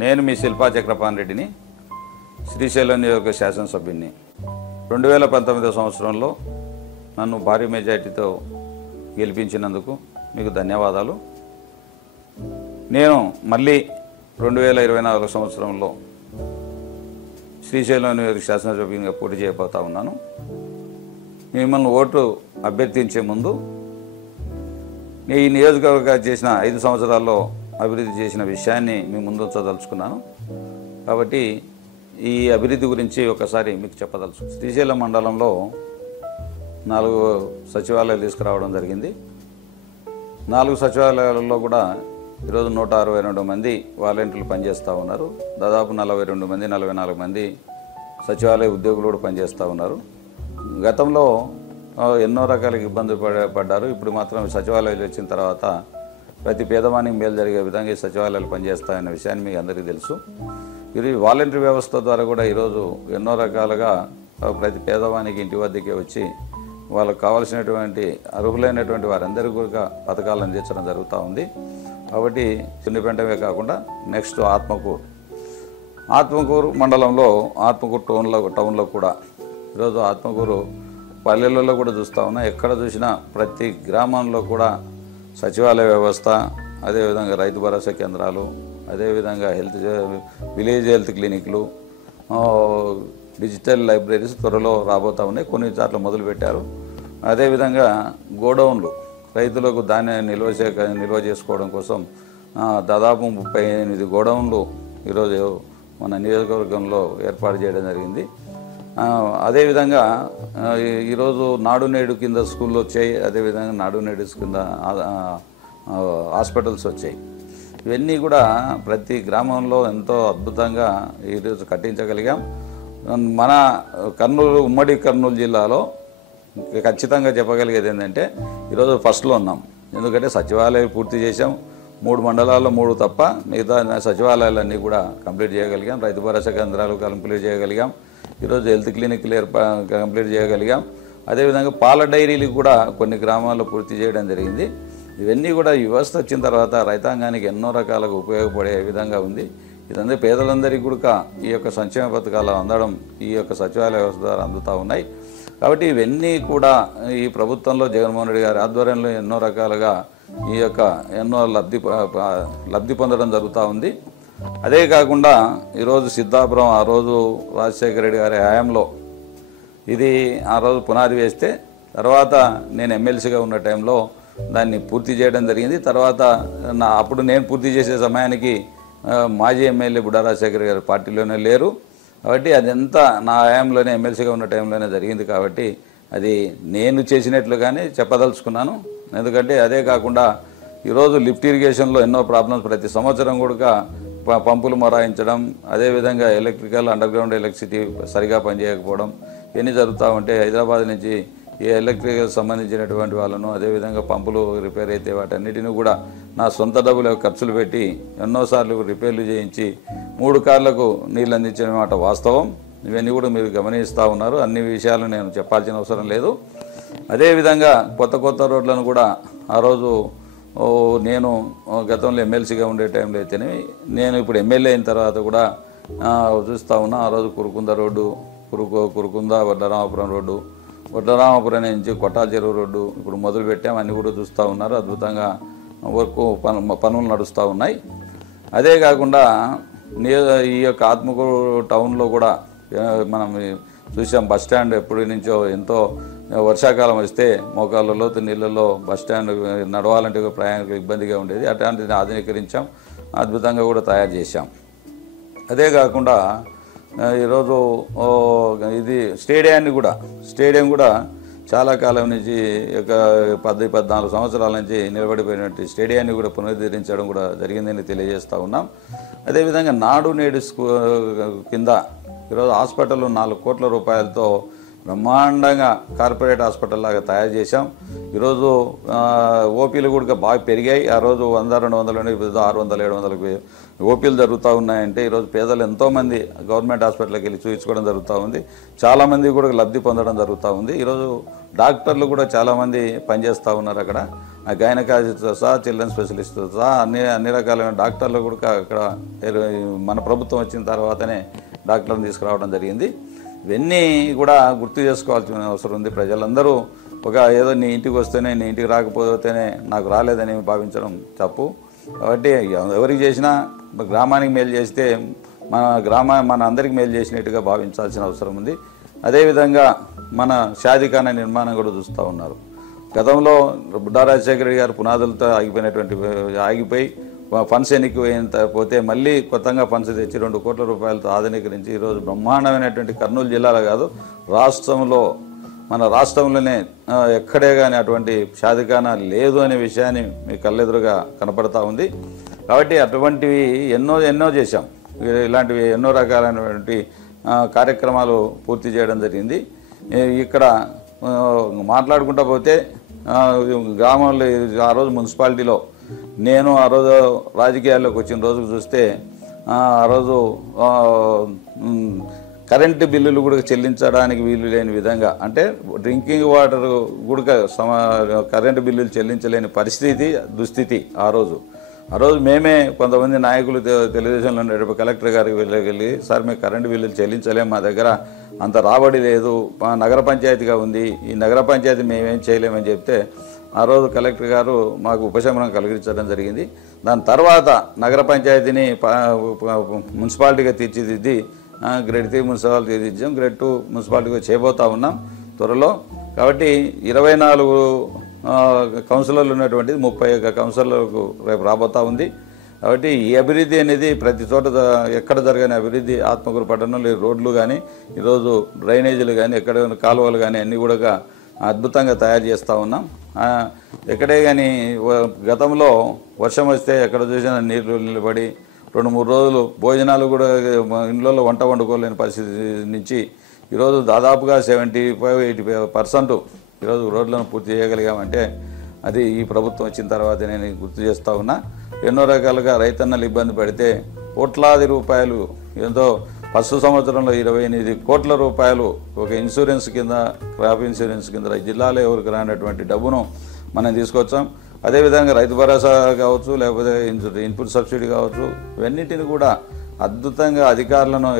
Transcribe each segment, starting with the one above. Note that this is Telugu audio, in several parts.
నేను మీ శిల్పా చక్రపాణి రెడ్డిని, శ్రీశైలం నియోజక శాసనసభ్యుని. 2019 సంవత్సరంలో నన్ను భారీ మెజార్టీతో గెలిపించినందుకు మీకు ధన్యవాదాలు. నేను మళ్ళీ 2024 సంవత్సరంలో శ్రీశైలం నియోజక శాసనసభ్యునిగా పోటీ చేయబోతా ఉన్నాను. మిమ్మల్ని ఓటు అభ్యర్థించే ముందు ఈ నియోజకవర్గాలు చేసిన 5 సంవత్సరాల్లో అభివృద్ధి చేసిన విషయాన్ని మీ ముందు ఉంచదలుచుకున్నాను. కాబట్టి ఈ అభివృద్ధి గురించి ఒకసారి మీకు చెప్పదలుచు. శ్రీశైలం మండలంలో 4 సచివాలయాలు తీసుకురావడం జరిగింది. 4 సచివాలయాలలో కూడా ఈరోజు 162 మంది వాలంటీర్లు పనిచేస్తూ ఉన్నారు. దాదాపు 42 మంది సచివాలయ ఉద్యోగులు కూడా పనిచేస్తూ ఉన్నారు. గతంలో ఎన్నో రకాల ఇబ్బందులు పడ్డారు. ఇప్పుడు మాత్రం సచివాలయాలు వచ్చిన తర్వాత ప్రతి పేదవానికి మేలు జరిగే విధంగా ఈ సచివాలయాలు పనిచేస్తాయన్న విషయాన్ని మీకు అందరికీ తెలుసు. ఇది వాలంటరీ వ్యవస్థ ద్వారా కూడా ఈరోజు ఎన్నో రకాలుగా ప్రతి పేదవానికి ఇంటి వద్దకే వచ్చి వాళ్ళకు కావాల్సినటువంటి అర్హులైనటువంటి వారందరికీ కూడా పథకాలు అందించడం జరుగుతూ ఉంది. కాబట్టి సున్నిపెంటమే కాకుండా నెక్స్ట్ ఆత్మకూరు మండలంలో ఆత్మకూరు టౌన్లో కూడా ఈరోజు ఆత్మకూరు పల్లెలలో కూడా చూస్తూ ఉన్నా. ఎక్కడ చూసినా ప్రతి గ్రామంలో కూడా సచివాలయ వ్యవస్థ, అదేవిధంగా రైతు భరోసా కేంద్రాలు, అదేవిధంగా విలేజ్ హెల్త్ క్లినిక్లు, డిజిటల్ లైబ్రరీస్ త్వరలో రాబోతూ ఉన్నాయి. కొన్ని చోట్ల మొదలుపెట్టారు. అదేవిధంగా గోడౌన్లు, రైతులకు ధాన్యాన్ని నిల్వ చేసుకోవడం కోసం దాదాపు 38 గోడౌన్లు ఈరోజు మన నియోజకవర్గంలో ఏర్పాటు చేయడం జరిగింది. అదేవిధంగా ఈరోజు నాడు నేడు కింద స్కూళ్ళు వచ్చాయి. అదేవిధంగా నాడు నేడు కింద హాస్పిటల్స్ వచ్చాయి. ఇవన్నీ కూడా ప్రతి గ్రామంలో ఎంతో అద్భుతంగా ఈరోజు కట్టించగలిగాం. మన ఉమ్మడి కర్నూలు జిల్లాలో ఖచ్చితంగా చెప్పగలిగేది ఏంటంటే ఈరోజు ఫస్ట్లో ఉన్నాం. ఎందుకంటే సచివాలయాలు పూర్తి చేసాం. 3 మండలాల్లో 3 తప్ప మిగతా సచివాలయాలన్నీ కూడా కంప్లీట్ చేయగలిగాం. రైతు భరోసా కేంద్రాలు కంప్లీట్ చేయగలిగాం. ఈరోజు హెల్త్ క్లినిక్లు కంప్లీట్ చేయగలిగాం. అదేవిధంగా పాల డైరీలు కూడా కొన్ని గ్రామాల్లో పూర్తి చేయడం జరిగింది. ఇవన్నీ కూడా ఈ వ్యవస్థ వచ్చిన తర్వాత రైతాంగానికి ఎన్నో రకాలుగా ఉపయోగపడే విధంగా ఉంది. ఇదంతా పేదలందరికీ కూడా ఈ యొక్క సంక్షేమ పథకాలు అందడం ఈ యొక్క సచివాలయ వ్యవస్థ ద్వారా అందుతూ ఉన్నాయి. కాబట్టి ఇవన్నీ కూడా ఈ ప్రభుత్వంలో జగన్మోహన్ రెడ్డి గారి ఆధ్వర్యంలో ఎన్నో రకాలుగా ఈ యొక్క ఎన్నో లబ్ధి పొందడం జరుగుతూ ఉంది. అదే కాకుండా ఈరోజు సిద్ధాపురం ఆ రోజు రాజశేఖర రెడ్డి గారి హయాంలో ఇది ఆ రోజు పునాది వేస్తే తర్వాత నేను ఎమ్మెల్సీగా ఉన్న టైంలో దాన్ని పూర్తి చేయడం జరిగింది. తర్వాత అప్పుడు నేను పూర్తి చేసే సమయానికి మాజీ ఎమ్మెల్యే బుడ్డా రాజశేఖర గారి పార్టీలోనే లేరు. కాబట్టి అదంతా నా హయాంలోనే ఎమ్మెల్సీగా ఉన్న టైంలోనే జరిగింది. కాబట్టి అది నేను చేసినట్లుగానే చెప్పదలుచుకున్నాను. ఎందుకంటే అదే కాకుండా ఈరోజు లిఫ్ట్ ఇరిగేషన్లో ఎన్నో ప్రాబ్లమ్స్ ప్రతి సంవత్సరం కూడా పంపులు మొరాయించడం, అదేవిధంగా ఎలక్ట్రికల్ అండర్గ్రౌండ్ ఎలక్ట్రిసిటీ సరిగా పనిచేయకపోవడం ఇవన్నీ జరుగుతూ ఉంటే హైదరాబాద్ నుంచి ఈ ఎలక్ట్రికల్ సంబంధించినటువంటి వాళ్ళను, అదేవిధంగా పంపులు రిపేర్ అయితే వాటన్నిటిని కూడా నా సొంత డబ్బులు ఖర్చులు పెట్టి ఎన్నోసార్లు రిపేర్లు చేయించి 3 కార్లకు నీళ్ళు అందించిన మాట వాస్తవం. ఇవన్నీ కూడా మీరు గమనిస్తూ ఉన్నారు. అన్ని విషయాలు నేను చెప్పాల్సిన అవసరం లేదు. అదేవిధంగా కొత్త రోడ్లను కూడా ఆ రోజు నేను గతంలో ఎమ్మెల్సీగా ఉండే టైంలో అయితేనే నేను ఇప్పుడు ఎమ్మెల్యే అయిన తర్వాత కూడా చూస్తూ ఉన్నా. ఆ రోజు కురుకుంద రోడ్డు, కురుకుంద వడ్లరామపురం రోడ్డు, వడ్లరామపురం నుంచి కొట్టాల చెరువు రోడ్డు ఇప్పుడు మొదలు పెట్టాం. అన్నీ కూడా చూస్తూ ఉన్నారు. అద్భుతంగా పనులు నడుస్తూ ఉన్నాయి. అదే కాకుండా ఈ యొక్క ఆత్మకూరు టౌన్లో కూడా మనం చూసాం. బస్టాండ్ ఎప్పటి నుంచో ఎంతో వర్షాకాలం వస్తే మోకాళ్ళ లోతు నీళ్ళలో బస్టాండ్ నడవాలంటే ప్రయాణికులకు ఇబ్బందిగా ఉండేది. అట్లాంటిది ఆధునీకరించాం, అద్భుతంగా కూడా తయారు చేశాం. అదే కాకుండా ఈరోజు ఇది స్టేడియం కూడా చాలా కాలం నుంచి 14 సంవత్సరాల నుంచి నిలబడిపోయినటువంటి స్టేడియాన్ని కూడా పునరుద్ధరించడం కూడా జరిగిందని తెలియజేస్తూ ఉన్నాం. అదేవిధంగా నాడు నేడు కింద ఈరోజు హాస్పిటల్ 4 కోట్ల రూపాయలతో బ్రహ్మాండంగా కార్పొరేట్ హాస్పిటల్ లాగా తయారు చేశాం. ఈరోజు ఓపీలు కూడా బాగా పెరిగాయి. ఆ రోజు 100-200 600-700 ఓపీలు జరుగుతూ ఉన్నాయంటే ఈరోజు పేదలు ఎంతోమంది గవర్నమెంట్ హాస్పిటల్కి వెళ్ళి చూపించుకోవడం జరుగుతూ ఉంది. చాలామంది కూడా లబ్ధి పొందడం జరుగుతూ ఉంది. ఈరోజు డాక్టర్లు కూడా చాలామంది పనిచేస్తూ ఉన్నారు అక్కడ. గైనకాలజిస్ట్తో సహా చిల్డ్రన్ స్పెషలిస్ట్తో సహా అన్ని రకాలైన డాక్టర్లు కూడా అక్కడ మన ప్రభుత్వం వచ్చిన తర్వాతనే డాక్టర్లను తీసుకురావడం జరిగింది. ఇవన్నీ కూడా గుర్తు చేసుకోవాల్సిన అవసరం ఉంది. ప్రజలందరూ ఏదో నీ ఇంటికి వస్తేనే, నీ ఇంటికి రాకపోతేనే నాకు రాలేదని భావించడం తప్పు. కాబట్టి ఎవరికి చేసినా గ్రామానికి మేలు చేస్తే మన అందరికి మేలు చేసినట్టుగా భావించాల్సిన అవసరం ఉంది. అదేవిధంగా మన షాదీఖానా నిర్మాణం కూడా చూస్తూ ఉన్నారు. గతంలో బుడ్డా రాజశేఖర రెడ్డి గారు పునాదులతో ఆగిపోయి ఫండ్స్ పోతే మళ్ళీ కొత్తగా ఫండ్స్ తెచ్చి 2 కోట్ల రూపాయలతో ఆధునీకరించి ఈరోజు బ్రహ్మాండమైనటువంటి కర్నూలు జిల్లాలో కాదు మన రాష్ట్రంలోనే ఎక్కడే కానీ అటువంటి షాదీఖానా లేదు అనే విషయాన్ని మీ కళ్ళెదురుగా కనపడతా ఉంది. కాబట్టి అటువంటివి ఎన్నో చేశాం. ఇలాంటివి ఎన్నో రకాలైనటువంటి కార్యక్రమాలు పూర్తి చేయడం జరిగింది. ఇక్కడ మాట్లాడుకుంటూ పోతే గ్రామంలో ఆ రోజు మున్సిపాలిటీలో నేను ఆ రోజు రాజకీయాల్లోకి వచ్చిన రోజుకు చూస్తే ఆ రోజు కరెంటు బిల్లులు కూడా చెల్లించడానికి వీలు లేని విధంగా, అంటే డ్రింకింగ్ వాటర్ కూడా కరెంటు బిల్లులు చెల్లించలేని దుస్థితి ఆ రోజు మేమే కొంతమంది నాయకులు తెలుగుదేశంలో ఉండేటప్పుడు కలెక్టర్ గారికి వెళ్ళి, సార్ మేము కరెంటు బిల్లులు చెల్లించలేము, మా దగ్గర అంత రాబడి లేదు, నగర పంచాయతీగా ఉంది, ఈ నగర పంచాయతీ మేమేం చేయలేమని చెప్తే ఆ రోజు కలెక్టర్ గారు మాకు ఉపశమనం కలిగించడం జరిగింది. దాని తర్వాత నగర పంచాయతీని మున్సిపాలిటీగా తీర్చిదిద్ది గ్రేడ్ 3 మున్సిపాలిటీ తీర్చాం, గ్రేడ్ 2 మున్సిపాలిటీగా చేయబోతా ఉన్నాం త్వరలో. కాబట్టి 24 కౌన్సిలర్లు ఉన్నటువంటిది 31 కౌన్సిలర్లకు రేపు రాబోతా ఉంది. కాబట్టి ఈ అభివృద్ధి అనేది ప్రతి చోట ఎక్కడ జరగని అభివృద్ధి ఆత్మకూరు పట్టణంలో రోడ్లు కానీ, ఈరోజు డ్రైనేజీలు కానీ, ఎక్కడ కాలువలు కానీ అన్నీ కూడా అద్భుతంగా తయారు చేస్తూ ఉన్నాం. ఎక్కడే కానీ గతంలో వర్షం వస్తే ఎక్కడ చూసినా నీళ్లు నిలబడి 2-3 రోజులు భోజనాలు కూడా ఇంట్లో వంట వండుకోలేని పరిస్థితి నుంచి ఈరోజు దాదాపుగా 75-80% ఈరోజు రోడ్లను పూర్తి చేయగలిగామంటే అది ఈ ప్రభుత్వం వచ్చిన తర్వాత నేను గుర్తు చేస్తూ ఉన్నా. ఎన్నో రకాలుగా రైతన్నలు ఇబ్బంది పడితే కోట్లాది రూపాయలు, ఎంతో ఫస్ట్ సంవత్సరంలో 28 కోట్ల రూపాయలు ఒక ఇన్సూరెన్స్ కింద, క్రాప్ ఇన్సూరెన్స్ కింద జిల్లాలో ఎవరికి రానటువంటి డబ్బును మనం తీసుకొచ్చాం. అదేవిధంగా రైతు భరోసా కావచ్చు, లేకపోతే ఇన్పుట్ సబ్సిడీ కావచ్చు, ఇవన్నిటిని కూడా అద్భుతంగా అధికారులను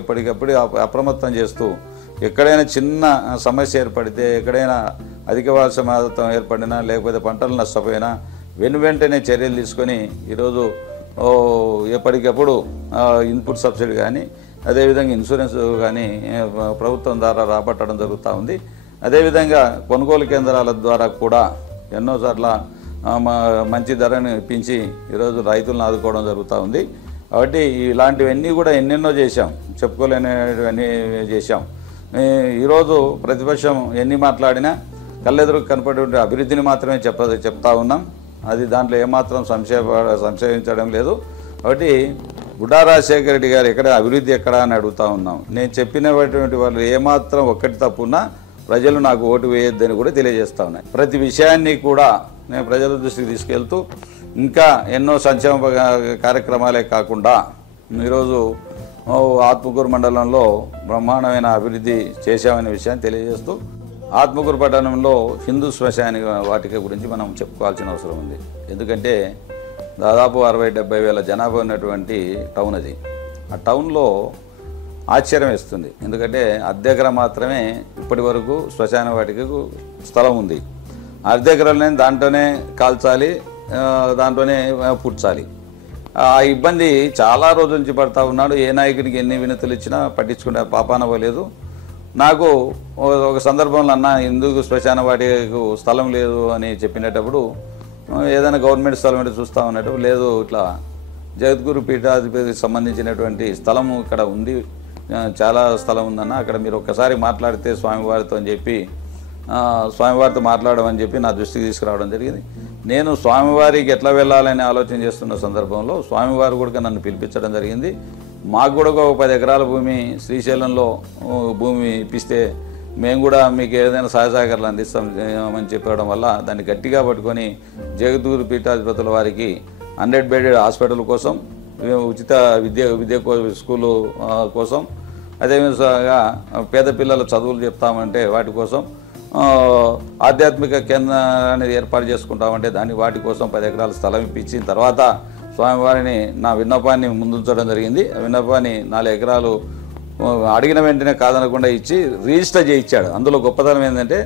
ఎప్పటికప్పుడు అప్రమత్తం చేస్తూ, ఎక్కడైనా చిన్న సమస్య ఏర్పడితే, ఎక్కడైనా అధిక వర్షపాతం ఏర్పడినా, లేకపోతే పంటలు నష్టపోయినా వెంటనే చర్యలు తీసుకొని ఈరోజు ఎప్పటికప్పుడు ఇన్పుట్ సబ్సిడీ కానీ, అదేవిధంగా ఇన్సూరెన్స్ కానీ ప్రభుత్వం ద్వారా రాబట్టడం జరుగుతూ ఉంది. అదేవిధంగా కొనుగోలు కేంద్రాల ద్వారా కూడా ఎన్నోసార్ల మంచి ధరను ఇప్పించి ఈరోజు రైతులను ఆదుకోవడం జరుగుతూ ఉంది. కాబట్టి ఇలాంటివన్నీ కూడా ఎన్నెన్నో చేశాం, చెప్పుకోలేనివన్నీ చేశాం. ఈరోజు ప్రతిపక్షం ఎన్ని మాట్లాడినా కళ్ళెదురు కనపడే అభివృద్ధిని మాత్రమే చెప్తా ఉన్నాం. అది దాంట్లో ఏమాత్రం సంశయించడం లేదు. కాబట్టి బుడ్డా రాజశేఖర రెడ్డి గారు అభివృద్ధి ఎక్కడ అని అడుగుతూ ఉన్నాం. నేను చెప్పినటువంటి వాళ్ళు ఏమాత్రం ఒక్కటి తప్పున్నా ప్రజలు నాకు ఓటు వేయొద్దని కూడా తెలియజేస్తూ ఉన్నాయి. ప్రతి విషయాన్ని కూడా నేను ప్రజల దృష్టికి తీసుకెళ్తూ ఇంకా ఎన్నో సంక్షేమ కార్యక్రమాలే కాకుండా ఈరోజు ఆత్మకూరు మండలంలో బ్రహ్మాండమైన అభివృద్ధి చేశామనే విషయాన్ని తెలియజేస్తూ, ఆత్మకూరు పట్టణంలో హిందూ శ్మశాన వాటిక గురించి మనం చెప్పుకోవాల్సిన అవసరం ఉంది. ఎందుకంటే దాదాపు 60-70 వేల జనాభా ఉన్నటువంటి టౌన్ అది. ఆ టౌన్లో ఆశ్చర్యం వేస్తుంది. ఎందుకంటే అర్ధెకర మాత్రమే ఇప్పటి వరకు శ్మశాన వాటికకు స్థలం ఉంది. అర్ధెకరలోనే దాంట్లోనే కాల్చాలి, దాంట్లోనే పుడ్చాలి. ఆ ఇబ్బంది చాలా రోజుల నుంచి పడతా ఉన్నాడు. ఏ నాయకుడికి ఎన్ని వినతులు ఇచ్చినా పట్టించుకునే పాపాన పోలేదు. నాకు ఒక సందర్భంలో అన్న ఎందుకు శ్మశాన వాటికకు స్థలం లేదు అని చెప్పినప్పుడు, ఏదైనా గవర్నమెంట్ స్థలం అంటే చూస్తూ ఉన్నప్పుడు, లేదు ఇట్లా జగద్గురు పీఠాధిపతికి సంబంధించినటువంటి స్థలము ఇక్కడ ఉంది, చాలా స్థలం ఉందన్న, అక్కడ మీరు ఒక్కసారి మాట్లాడితే స్వామివారితో అని చెప్పి స్వామివారితో మాట్లాడమని చెప్పి నా దృష్టికి తీసుకురావడం జరిగింది. నేను స్వామివారికి ఎట్లా వెళ్ళాలని ఆలోచన చేస్తున్న సందర్భంలో స్వామివారు కూడా నన్ను పిలిపించడం జరిగింది. మాకు కూడా ఒక 10 ఎకరాల భూమి శ్రీశైలంలో భూమి ఇప్పిస్తే మేము కూడా మీకు ఏదైనా సహకారాలు అందిస్తామని చెప్పడం వల్ల దాన్ని గట్టిగా పట్టుకొని జగద్గురు పీఠాధిపతుల వారికి 100 బెడెడ్ హాస్పిటల్ కోసం, ఉచిత విద్య స్కూలు కోసం, అదేవిధంగా పేద పిల్లల చదువులు చెప్తామంటే వాటి కోసం ఆధ్యాత్మిక కేంద్రాన్ని ఏర్పాటు చేసుకుంటామంటే దాన్ని వాటి కోసం 10 ఎకరాల స్థలం ఇప్పించిన తర్వాత స్వామివారిని నా విన్నపాన్ని ముందుంచడం జరిగింది. ఆ విన్నపాన్ని 4 ఎకరాలు అడిగిన వెంటనే కాదనకుండా ఇచ్చి రిజిస్టర్ చేయించాడు. అందులో గొప్పతనం ఏంటంటే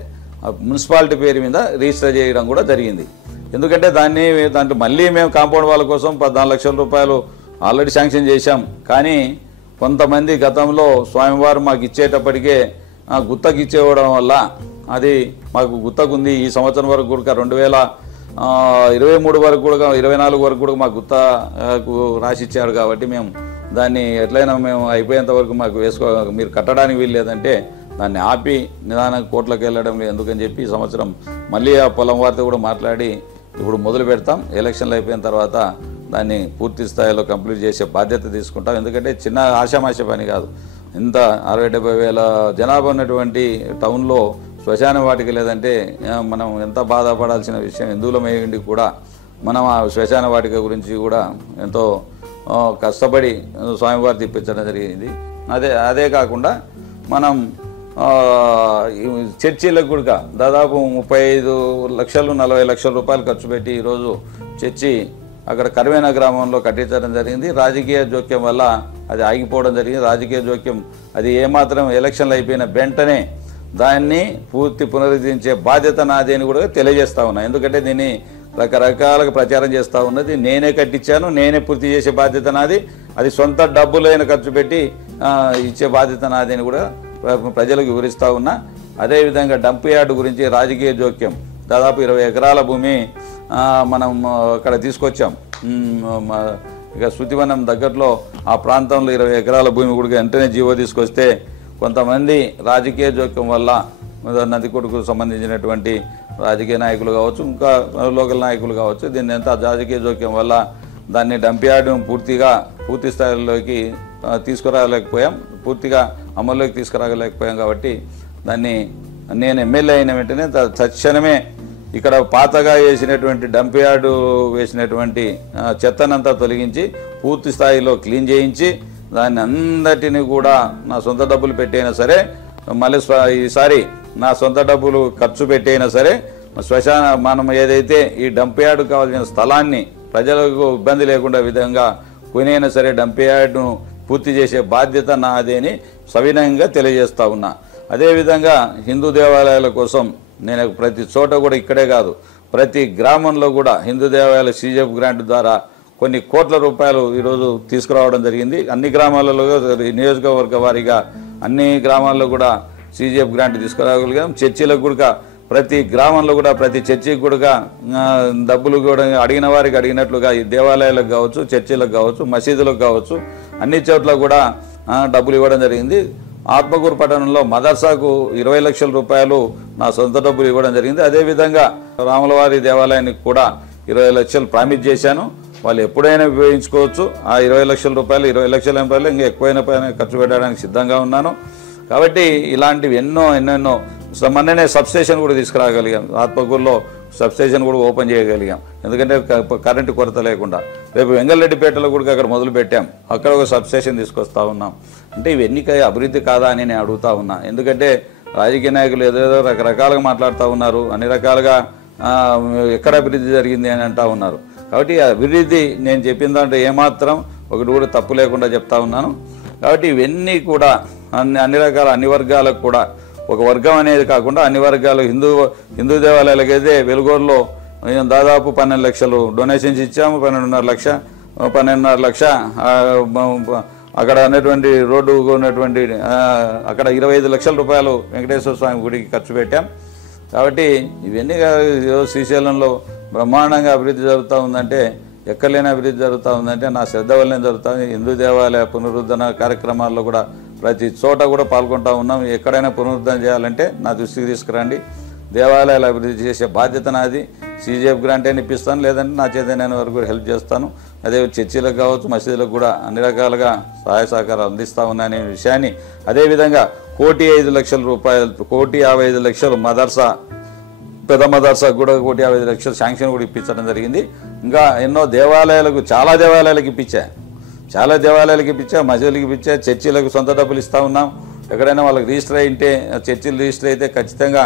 మున్సిపాలిటీ పేరు మీద రిజిస్టర్ చేయడం కూడా జరిగింది. ఎందుకంటే దాంట్లో మళ్ళీ మేము కాంపౌండ్ వాళ్ళ కోసం 14 లక్షల రూపాయలు ఆల్రెడీ శాంక్షన్ చేశాం. కానీ కొంతమంది గతంలో స్వామివారు మాకు ఇచ్చేటప్పటికే గుత్తకి ఇచ్చేవడం వల్ల అది మాకు గుత్తకుంది. ఈ సంవత్సరం వరకు కూడా 2023 వరకు కూడా 24 వరకు కూడా మాకు గుత్తకు రాసిచ్చారు. కాబట్టి మేము దాన్ని ఎట్లయినా మేము అయిపోయేంత వరకు మాకు మీరు కట్టడానికి వీలు లేదంటే దాన్ని ఆపి నిదానంగా కోర్టులకు వెళ్ళడం లేదు. ఎందుకని చెప్పి ఈ సంవత్సరం మళ్ళీ ఆ పొలం వారితో కూడా మాట్లాడి ఇప్పుడు మొదలు పెడతాం. ఎలక్షన్లు అయిపోయిన తర్వాత దాన్ని పూర్తి స్థాయిలో కంప్లీట్ చేసే బాధ్యత తీసుకుంటాం. ఎందుకంటే చిన్న ఆశామాష పని కాదు. ఇంత 60-70 వేల జనాభా ఉన్నటువంటి టౌన్లో శ్మశాన వాటిక లేదంటే మనం ఎంత బాధపడాల్సిన విషయం. హిందువులమేండి కూడా మనం ఆ శ్మశాన వాటిక గురించి కూడా ఎంతో కష్టపడి స్వామివారి తెప్పించడం జరిగింది. అదే కాకుండా మనం చర్చిలకు కూడా దాదాపు 35 లక్షలు 40 లక్షల రూపాయలు ఖర్చు పెట్టి ఈరోజు చర్చి అక్కడ కర్వేనా గ్రామంలో కట్టించడం జరిగింది. రాజకీయ జోక్యం వల్ల అది ఆగిపోవడం జరిగింది. రాజకీయ జోక్యం అది ఏమాత్రం ఎలక్షన్లు అయిపోయిన వెంటనే దాన్ని పూర్తి పునరుద్ధరించే బాధ్యత నాది అని కూడా తెలియజేస్తా ఉన్నా. ఎందుకంటే దీన్ని రకరకాలుగా ప్రచారం చేస్తూ ఉన్నది. నేనే కట్టించాను, నేనే పూర్తి చేసే బాధ్యత నాది. అది సొంత డబ్బులైన ఖర్చు పెట్టి ఇచ్చే బాధ్యత నాది అని కూడా ప్రజలకు వివరిస్తూ ఉన్నా. అదేవిధంగా డంప్ యార్డ్ గురించి రాజకీయ జోక్యం దాదాపు 20 ఎకరాల భూమి మనం అక్కడ తీసుకొచ్చాం. ఇక శృతివనం దగ్గరలో ఆ ప్రాంతంలో 20 ఎకరాల భూమి కూడా వెంటనే జీవో తీసుకొస్తే కొంతమంది రాజకీయ జోక్యం వల్ల నందికొట్టుకు సంబంధించినటువంటి రాజకీయ నాయకులు కావచ్చు, ఇంకా లోకల్ నాయకులు కావచ్చు, దీన్ని ఎంత రాజకీయ జోక్యం వల్ల దాన్ని డంప్ యార్డ్ పూర్తి స్థాయిలోకి తీసుకురాలేకపోయాం, పూర్తిగా అమల్లోకి తీసుకురాలేకపోయాం. కాబట్టి దాన్ని నేను ఎమ్మెల్యే అయిన వెంటనే తక్షణమే ఇక్కడ పాతగా వేసినటువంటి డంప్ యార్డు వేసినటువంటి చెత్తనంతా తొలగించి పూర్తి స్థాయిలో క్లీన్ చేయించి దాన్ని అందటిని కూడా నా సొంత డబ్బులు పెట్టైనా సరే, మళ్ళీ ఈసారి నా సొంత డబ్బులు ఖర్చు పెట్టైనా సరే శ్మశాన మనం ఏదైతే ఈ డంప్ యార్డు కావాల్సిన స్థలాన్ని ప్రజలకు ఇబ్బంది లేకుండా విధంగా కొనైనా సరే డంప్ యార్డును పూర్తి చేసే బాధ్యత నాదే అని సవినయంగా తెలియజేస్తా ఉన్నా. అదేవిధంగా హిందూ దేవాలయాల కోసం నేను ప్రతి చోట కూడా ఇక్కడే కాదు ప్రతి గ్రామంలో కూడా హిందూ దేవాలయాల సీజీఎఫ్ గ్రాంట్ ద్వారా కొన్ని కోట్ల రూపాయలు ఈరోజు తీసుకురావడం జరిగింది. అన్ని గ్రామాలలో నియోజకవర్గ వారీగా అన్ని గ్రామాల్లో కూడా సీజీఎఫ్ గ్రాంట్ తీసుకురాగలిగాం. చర్చిలకు కూడా ప్రతి గ్రామంలో కూడా ప్రతి చర్చికి కూడా డబ్బులు కూడా అడిగిన వారికి అడిగినట్లుగా ఈ దేవాలయాలకు కావచ్చు, చర్చిలకు కావచ్చు, మసీదులకు కావచ్చు, అన్ని చోట్ల కూడా డబ్బులు ఇవ్వడం జరిగింది. ఆత్మకూరు పట్టణంలో మదర్సాకు 20 లక్షల రూపాయలు నా సొంత డబ్బులు ఇవ్వడం జరిగింది. అదేవిధంగా రాములవారి దేవాలయానికి కూడా 20 లక్షలు ప్రామిస్ చేశాను. వాళ్ళు ఎప్పుడైనా ఉపయోగించుకోవచ్చు. ఆ 20 లక్షల రూపాయలు 20 లక్షల రూపాయలు ఇంకా ఎక్కువైన ఖర్చు పెట్టడానికి సిద్ధంగా ఉన్నాను. కాబట్టి ఇలాంటివి ఎన్నెన్నో మొన్ననే సబ్స్టేషన్ కూడా తీసుకురాగలిగాం. ఆత్మకూరులో సబ్స్టేషన్ కూడా ఓపెన్ చేయగలిగాం. ఎందుకంటే కరెంటు కొరత లేకుండా. రేపు వెంగళరెడ్డిపేటలో కూడా అక్కడ మొదలు పెట్టాం. అక్కడ ఒక సబ్స్టేషన్ తీసుకొస్తా ఉన్నాం. అంటే ఇవన్నీ అభివృద్ధి కాదా అని నేను అడుగుతా ఉన్నా. ఎందుకంటే రాజకీయ నాయకులు ఏదేదో రకరకాలుగా మాట్లాడుతూ ఉన్నారు. అన్ని రకాలుగా ఎక్కడ అభివృద్ధి జరిగింది అని అంటూ ఉన్నారు. కాబట్టి అభివృద్ధి నేను చెప్పిన దాంట్లో ఏమాత్రం ఒకటి కూడా తప్పు లేకుండా చెప్తా ఉన్నాను. కాబట్టి ఇవన్నీ కూడా అన్ని రకాల అన్ని వర్గాలకు కూడా ఒక వర్గం అనేది కాకుండా అన్ని వర్గాలు హిందూ దేవాలయాలకైతే వెలుగూరులో దాదాపు 12 లక్షలు డొనేషన్స్ ఇచ్చాము. 12.5 లక్ష అక్కడ ఉన్నటువంటి రోడ్డు ఉన్నటువంటి అక్కడ 25 లక్షల రూపాయలు వెంకటేశ్వర స్వామి గుడికి ఖర్చు పెట్టాం. కాబట్టి ఇవన్నీ శ్రీశైలంలో బ్రహ్మాండంగా అభివృద్ధి జరుగుతూ ఉందంటే, ఎక్కడలేని అభివృద్ధి జరుగుతూ ఉందంటే నా శ్రద్ధ వల్లనే జరుగుతుంది. హిందూ దేవాలయ పునరుద్ధరణ కార్యక్రమాల్లో కూడా ప్రతి చోట కూడా పాల్గొంటూ ఉన్నాం. ఎక్కడైనా పునరుద్ధరణ చేయాలంటే నా దృష్టికి తీసుకురండి. దేవాలయాలు అభివృద్ధి చేసే బాధ్యత నాది. సీజీఎఫ్ గ్రాంట్ అయినా ఇప్పిస్తాను, లేదంటే నా చేతనైన వరకు కూడా హెల్ప్ చేస్తాను. అదే చర్చిలకు కావచ్చు, మసీదులకు కూడా అన్ని రకాలుగా సహాయ సహకారాలు అందిస్తూ ఉన్నాయనే విషయాన్ని, అదేవిధంగా 1,05,00,000 రూపాయలు 1,55,00,000 మదర్సా పెద్ద మదర్సాకు కూడా 1,50,00,000 శాంక్షన్ కూడా ఇప్పించడం జరిగింది. ఇంకా ఎన్నో దేవాలయాలకు చాలా దేవాలయాలకు ఇప్పించా, మసీదులకు ఇప్పించా, చర్చిలకు సొంత డబ్బులు ఇస్తూ ఉన్నాం. ఎక్కడైనా వాళ్ళకి రిజిస్టర్ అయితే చర్చిలు రిజిస్టర్ అయితే ఖచ్చితంగా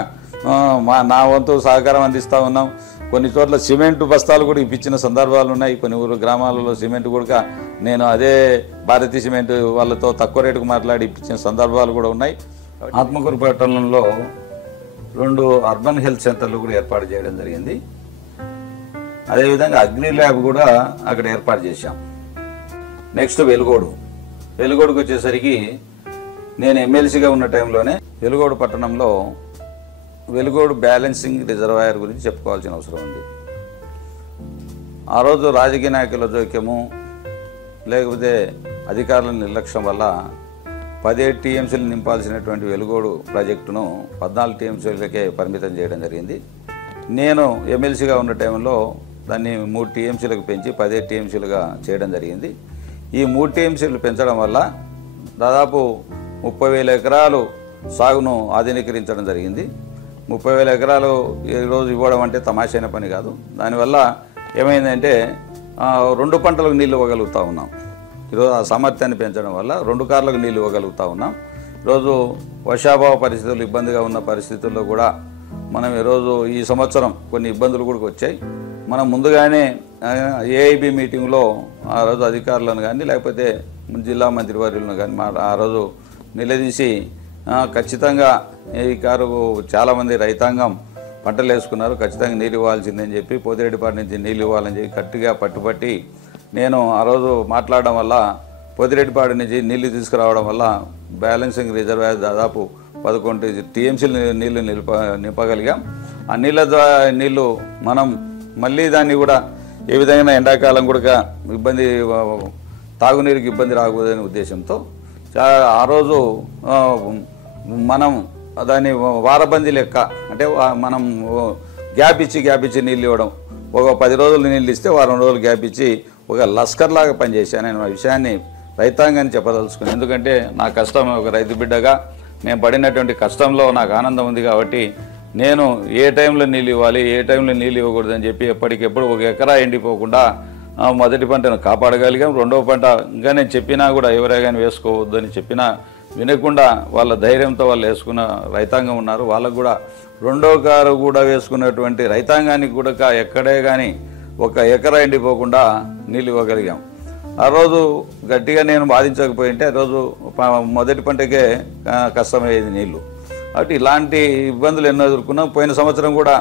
నా వంతు సహకారం అందిస్తూ ఉన్నాం. కొన్ని చోట్ల సిమెంట్ బస్తాలు కూడా ఇప్పించిన సందర్భాలు ఉన్నాయి. కొన్ని ఊరు గ్రామాలలో సిమెంట్ కూడా నేను అదే భారతీయ సిమెంట్ వాళ్ళతో తక్కువ రేటుకు మాట్లాడి ఇప్పించిన సందర్భాలు కూడా ఉన్నాయి. ఆత్మకూరు పట్టణంలో 2 అర్బన్ హెల్త్ సెంటర్లు కూడా ఏర్పాటు చేయడం జరిగింది. అదేవిధంగా అగ్ని ల్యాబ్ కూడా అక్కడ ఏర్పాటు చేశాం. నెక్స్ట్ వెలుగోడుకు వచ్చేసరికి నేను ఎమ్మెల్సీగా ఉన్న టైంలోనే వెలుగోడు పట్టణంలో వెలుగోడు బ్యాలెన్సింగ్ రిజర్వాయర్ గురించి చెప్పుకోవాల్సిన అవసరం ఉంది. ఆ రోజు రాజకీయ నాయకుల జోక్యము లేకపోతే అధికారుల నిర్లక్ష్యం వల్ల 17 టీఎంసీలు నింపాల్సినటువంటి వెలుగోడు ప్రాజెక్టును 14 టీఎంసీలకే పరిమితం చేయడం జరిగింది. నేను ఎమ్మెల్సీగా ఉన్న టైంలో దాన్ని 3 టీఎంసీలకు పెంచి 17 టీఎంసీలుగా చేయడం జరిగింది. ఈ 3 టీఎంసీలు పెంచడం వల్ల దాదాపు 30,000 ఎకరాలు సాగును ఆధునీకరించడం జరిగింది. 30,000 ఎకరాలు ఈరోజు ఇవ్వడం అంటే తమాషైన పని కాదు. దానివల్ల ఏమైందంటే 2 పంటలకు నీళ్ళు ఇవ్వగలుగుతూ ఉన్నాం. ఈరోజు ఆ సామర్థ్యాన్ని పెంచడం వల్ల 2 కార్లకు నీళ్ళు ఇవ్వగలుగుతూ ఉన్నాం. ఈరోజు వర్షాభావ పరిస్థితులు ఇబ్బందిగా ఉన్న పరిస్థితుల్లో కూడా మనం ఈరోజు ఈ సంవత్సరం కొన్ని ఇబ్బందులు కూడా వచ్చాయి. మనం ముందుగానే ఏఐబి మీటింగ్లో ఆ రోజు అధికారులను కానీ లేకపోతే జిల్లా మంత్రివర్యులను కానీ ఆ రోజు నిలదీసి ఖచ్చితంగా ఈ కారు చాలామంది రైతాంగం పంటలు వేసుకున్నారు, ఖచ్చితంగా నీళ్ళు ఇవ్వాల్సిందని చెప్పి పోతిరెడ్డిపాటి నుంచి నీళ్ళు ఇవ్వాలని చెప్పి గట్టిగా పట్టుబట్టి నేను ఆ రోజు మాట్లాడడం వల్ల పోతిరెడ్డిపాటి నుంచి నీళ్లు తీసుకురావడం వల్ల బ్యాలెన్సింగ్ రిజర్వాయర్ దాదాపు 11 టీఎంసీలు నీళ్లు నింపగలిగాం. ఆ నీళ్లు మనం మళ్ళీ దాన్ని కూడా ఏ విధంగా ఎండాకాలం కూడా ఇబ్బంది తాగునీరుకి ఇబ్బంది రాకూడదనే ఉద్దేశంతో ఆ రోజు మనం దాన్ని వారబందీ లెక్క అంటే మనం గ్యాప్ ఇచ్చి నీళ్ళు ఇవ్వడం, ఒక 10 రోజులు నీళ్ళు ఇస్తే వారం రోజులు గ్యాప్ ఇచ్చి ఒక లస్కర్ లాగా పనిచేశాను. నేను ఆ విషయాన్ని రైతాంగాన్ని చెప్పదలుచుకున్నాను. ఎందుకంటే నా కష్టం ఒక రైతు బిడ్డగా నేను పడినటువంటి కష్టంలో నాకు ఆనందం ఉంది కాబట్టి నేను ఏ టైంలో నీళ్ళు ఇవ్వాలి, ఏ టైంలో నీళ్ళు ఇవ్వకూడదని చెప్పి ఎప్పటికెప్పుడు 1 ఎకరా ఎండిపోకుండా మొదటి పంటను కాపాడగలిగాం. 2వ పంట ఇంకా నేను చెప్పినా కూడా ఎవరే కానీ వేసుకోవద్దని చెప్పినా వినకుండా వాళ్ళ ధైర్యంతో వాళ్ళు వేసుకున్న రైతాంగం ఉన్నారు. వాళ్ళకు కూడా 2వ కారు కూడా వేసుకున్నటువంటి రైతాంగానికి కూడా ఎక్కడే కానీ 1 ఎకరా ఎండిపోకుండా నీళ్ళు ఇవ్వగలిగాం. ఆ రోజు గట్టిగా నేను బాధించకపోయింటే ఆ రోజు మొదటి పంటకే కష్టమయ్యేది నీళ్ళు. కాబట్టి ఇలాంటి ఇబ్బందులు ఎన్నో ఎదుర్కొన్నాం. పోయిన సంవత్సరం కూడా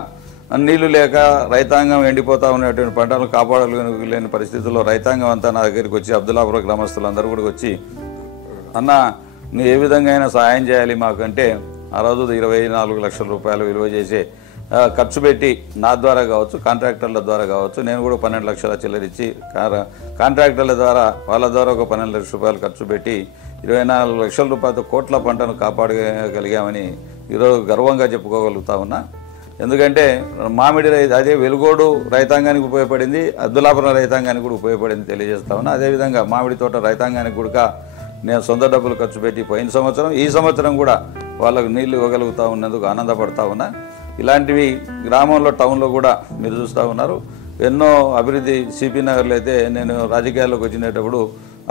నీళ్లు లేక రైతాంగం ఎండిపోతూ ఉన్నటువంటి పంటలను కాపాడలేని పరిస్థితుల్లో రైతాంగం అంతా నా దగ్గరికి వచ్చి అబ్దుల్లాపురం గ్రామస్తులందరూ కూడా వచ్చి అన్న నువ్వు ఏ విధంగా అయినా సహాయం చేయాలి మాకంటే ఆ రోజు 24 లక్షల రూపాయలు విలువ చేసే ఖర్చు పెట్టి నా ద్వారా కావచ్చు కాంట్రాక్టర్ల ద్వారా కావచ్చు నేను కూడా 12 లక్షల చిల్లరిచ్చి కాంట్రాక్టర్ల ద్వారా వాళ్ళ ద్వారా ఒక 12 లక్షల రూపాయలు ఖర్చు పెట్టి 24 లక్షల రూపాయలతో కోట్ల పంటను కాపాడగలిగామని ఈరోజు గర్వంగా చెప్పుకోగలుగుతా ఉన్నా. ఎందుకంటే మామిడి అదే వెలుగోడు రైతాంగానికి ఉపయోగపడింది, అబ్దుల్లాపురం రైతాంగానికి కూడా ఉపయోగపడింది తెలియజేస్తా ఉన్నా. అదేవిధంగా మామిడి తోట రైతాంగానికి కూడా నేను సొంత డబ్బులు ఖర్చు పెట్టి పోయిన సంవత్సరం ఈ సంవత్సరం కూడా వాళ్ళకు నీళ్లు ఇవ్వగలుగుతూ ఉన్నందుకు ఆనందపడతా ఉన్నా. ఇలాంటివి గ్రామంలో టౌన్లో కూడా మీరు చూస్తూ ఉన్నారు. ఎన్నో అభివృద్ధి సిపి నగర్లో అయితే నేను రాజకీయాల్లోకి వచ్చినప్పుడు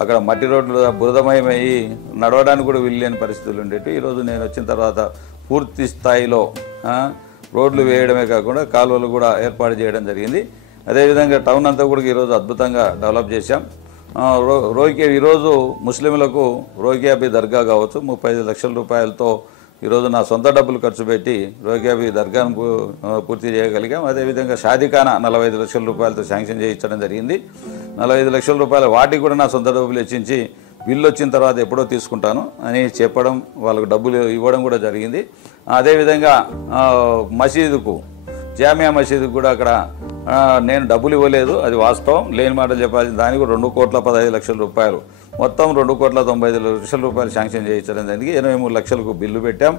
అక్కడ మట్టి రోడ్లు బురదమయమయ్యి నడవడానికి కూడా వీల్లేని పరిస్థితులు ఉండేవి. ఈరోజు నేను వచ్చిన తర్వాత పూర్తి స్థాయిలో రోడ్లు వేయడమే కాకుండా కాలువలు కూడా ఏర్పాటు చేయడం జరిగింది. అదేవిధంగా టౌన్ అంతా కూడా ఈరోజు అద్భుతంగా డెవలప్ చేశాం. ఈరోజు ముస్లింలకు రోగియాబీ దర్గా కావచ్చు 35 లక్షల రూపాయలతో ఈరోజు నా సొంత డబ్బులు ఖర్చు పెట్టి రోగియాబీ దర్గాను పూర్తి చేయగలిగాం. అదేవిధంగా షాదీఖానా 45 లక్షల రూపాయలతో శాంక్షన్ చేయించడం జరిగింది. 45 లక్షల రూపాయలు వాటికి కూడా నా సొంత డబ్బులు ఇచ్చించి బిల్లు వచ్చిన తర్వాత ఎప్పుడో తీసుకుంటాను అని చెప్పడం వాళ్ళకు డబ్బులు ఇవ్వడం కూడా జరిగింది. అదేవిధంగా మసీదుకు జామియా మసీదుకు కూడా అక్కడ నేను డబ్బులు ఇవ్వలేదు, అది వాస్తవం, లేని మాటలు చెప్పాల్సిన దానికి 2,15 లక్షల రూపాయలు మొత్తం 2,95 లక్షల రూపాయలు శాంక్షన్ చేయించడం జరిగింది. 83 లక్షలకు బిల్లు పెట్టాం.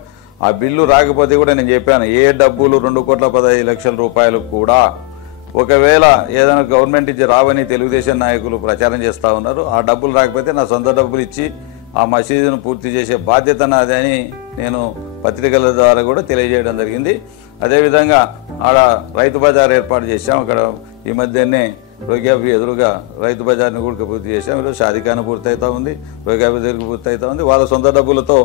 ఆ బిల్లు రాకపోతే కూడా నేను చెప్పాను ఏ డబ్బులు 2,15 లక్షల రూపాయలు కూడా ఒకవేళ ఏదైనా గవర్నమెంట్ ఇచ్చి రావని తెలుగుదేశం నాయకులు ప్రచారం చేస్తూ ఉన్నారు. ఆ డబ్బులు రాకపోతే నా సొంత డబ్బులు ఇచ్చి ఆ మసీదును పూర్తి చేసే బాధ్యత నాదని నేను పత్రికల ద్వారా కూడా తెలియజేయడం జరిగింది. అదేవిధంగా ఆడ రైతు బజార్ ఏర్పాటు చేశాం. అక్కడ ఈ మధ్యనే రోగియాబీ ఎదురుగా రైతు బజార్ని కూడా పూర్తి చేశాం. ఈరోజు షాదీఖానా పూర్తి అవుతూ ఉంది, రోగియాబీ దగ్గర పూర్తి అవుతూ ఉంది. వాళ్ళ సొంత డబ్బులతో